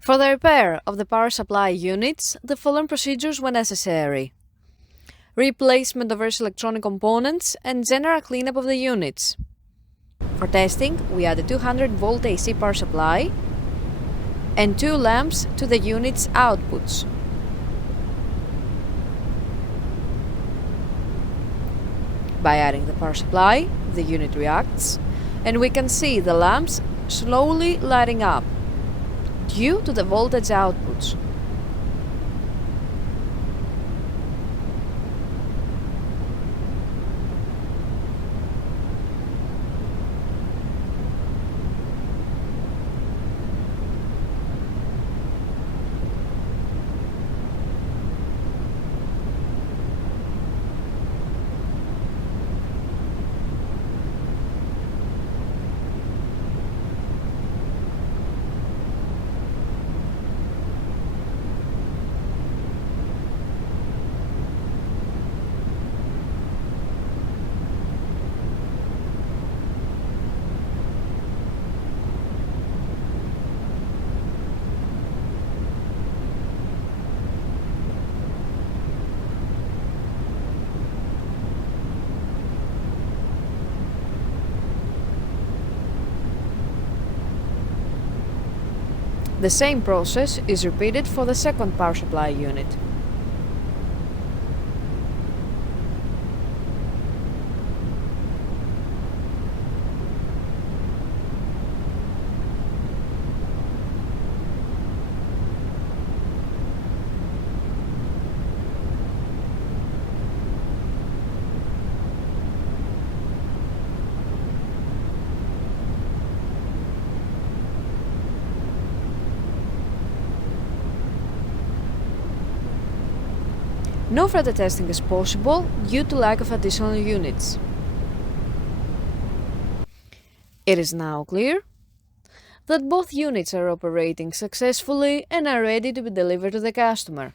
For the repair of the power supply units, the following procedures were necessary: replacement of various electronic components and general cleanup of the units. For testing, we added 200-volt AC power supply and 2 lamps to the unit's outputs. By adding the power supply, the unit reacts, and we can see the lamps slowly lighting up due to the voltage outputs. The same process is repeated for the second power supply unit. No further testing is possible due to lack of additional units. It is now clear that both units are operating successfully and are ready to be delivered to the customer.